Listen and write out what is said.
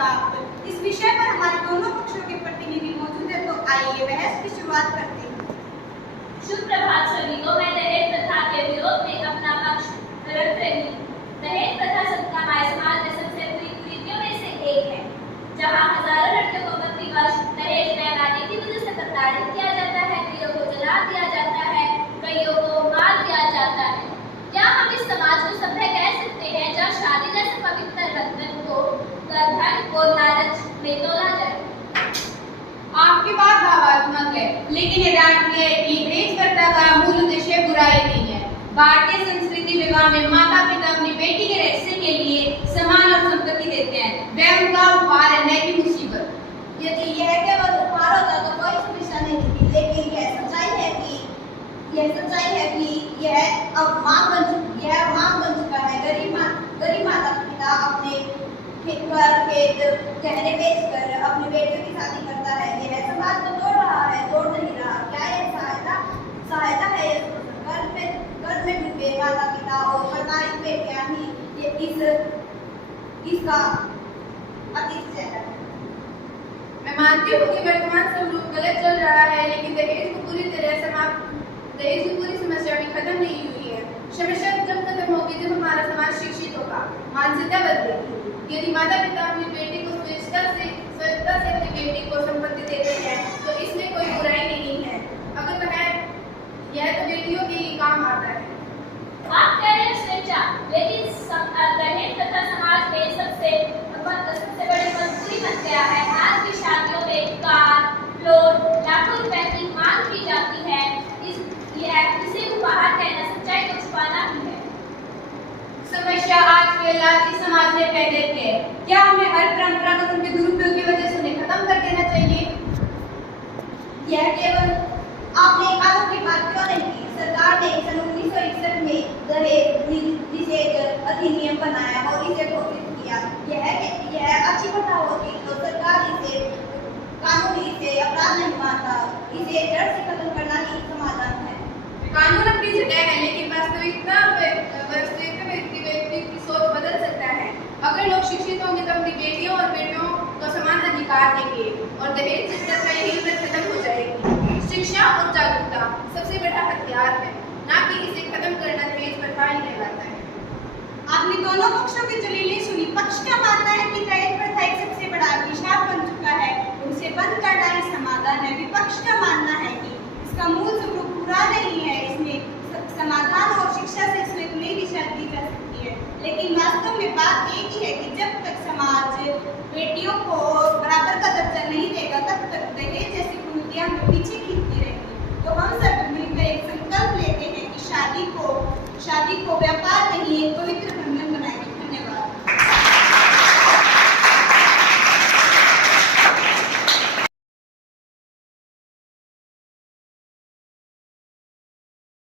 छाप। इस विषय पर हमारे दोनों पक्षों के प्रतिनिधि मौजूद है, तो आइए बहस की शुरुआत करते हैं। शुभ प्रभात सभी को। मैं दहेज प्रथा के विरोध में अपना पक्ष रख रही हूँ। दहेज प्रथा सबका हमारे समाज में सबसे बुरी कुरीतियों में से एक है, जहाँ हजारों लड़कियों को प्रतिवर्ष दहेज पैमाने की वजह से प्रताड़ित किया जाता है, कईयों को जला दिया जाता है, कईयों को मार दिया जाता है। क्या हम इस समाज को सभ्य कह सकते हैं जहाँ शादी जैसे पवित्र बंधन को धन और लालच में तोला जाए? आपकी बात भावात्मक है, लेकिन ये राष्ट्रीय की दहेज प्रथा का मूल उद्देश्य बुराई नहीं है। भारतीय संस्कृति विवाह में माता पिता अपनी बेटी के रहस्य के लिए सम्मान और संपत्ति देते हैं। वह उनका उपहार है, न कि मुसीबत। यदि यह केवल उपहार होता तो कोई समस्या नहीं थी, लेकिन यह सच्चाई है कि यह अब मांग बन चुका है। गरीब माता पिता अपने घर खेत गहने बेचकर अपनी बेटियों की शादी करता है। यह समाज को तोड़ नहीं रहा। क्या यह सहायता है? कर्ज में डूबे माता पिता और प्रताड़ित बेटियां ही इसका अतिशय है। मैं मानती हूँ कि वर्तमान स्वरूप गलत चल रहा है, लेकिन दहेज की पूरी समस्या भी खत्म नहीं हुई है। समस्या जब खत्म होगी जब हमारा समाज शिक्षित होगा, मानसिकता बदलेगी। यदि माता पिता अपनी बेटी को स्वेच्छा से अपनी बेटी को संपत्ति देते हैं तो इसमें कोई बुराई नहीं है, अगर यह तो बेटियों के ही काम आता है। आप कह रहे हैं स्वेच्छा, लेकिन दहेज प्रथा समाज में सबसे बड़ी मजबूरी बन गया है। आज की शादियों में कार, प्लॉट, लाखों रुपए की मांग की जाती है। इसे उपहार कहना सच्चाई को छुपाना ही है। समस्या आज के लालची समाज ने पैदा की है। क्या हमें हर परंपरा को उनके दुरुपयोग की वजह से उन्हें खत्म कर देना चाहिए? यह केवल आपने कानून की बात क्यों नहीं की? सरकार ने सन 1961 में दहेज निषेध अधिनियम बनाया और इसे घोषित किया। यह अच्छी प्रथा होती तो सरकार इसे अपराध नहीं मानता। इसे जड़ से खत्म करना ही समाधान है। कानून अपनी जगह है, लेकिन वास्तविकता व्यक्ति की सोच बदल सकता है। अगर लोग शिक्षित होंगे तो अपनी बेटियों और बेटों को समान अधिकार देंगे और दहेज प्रथा यहीं पर खत्म हो जाएगी। शिक्षा और जागरूकता सबसे बड़ा हथियार है, ना कि इसे खत्म करना दहेज प्रथा ही कहलाता है। आपने दोनों पक्षों की दलीलें सुनी। पक्ष का मानना है कि दहेज प्रथा एक सबसे बड़ा अभिशाप बन चुका है, उसे बंद करना ही समाधान है। विपक्ष का मानना है कि इसका मूल स्वरूप बुरा नहीं है, इसमें समाधान और शिक्षा से इसमें एक नई दिशा दी जा सकती है। लेकिन वास्तव में बात एक ही है कि जब तक समाज बेटियों को बराबर का दर्जा नहीं देगा, तब तक दहेज जैसी कुरीतियां हमें पीछे खींचती रहेंगी। तो हम सब मिलकर एक संकल्प लेते हैं कि शादी को व्यापार नहीं, एक पवित्र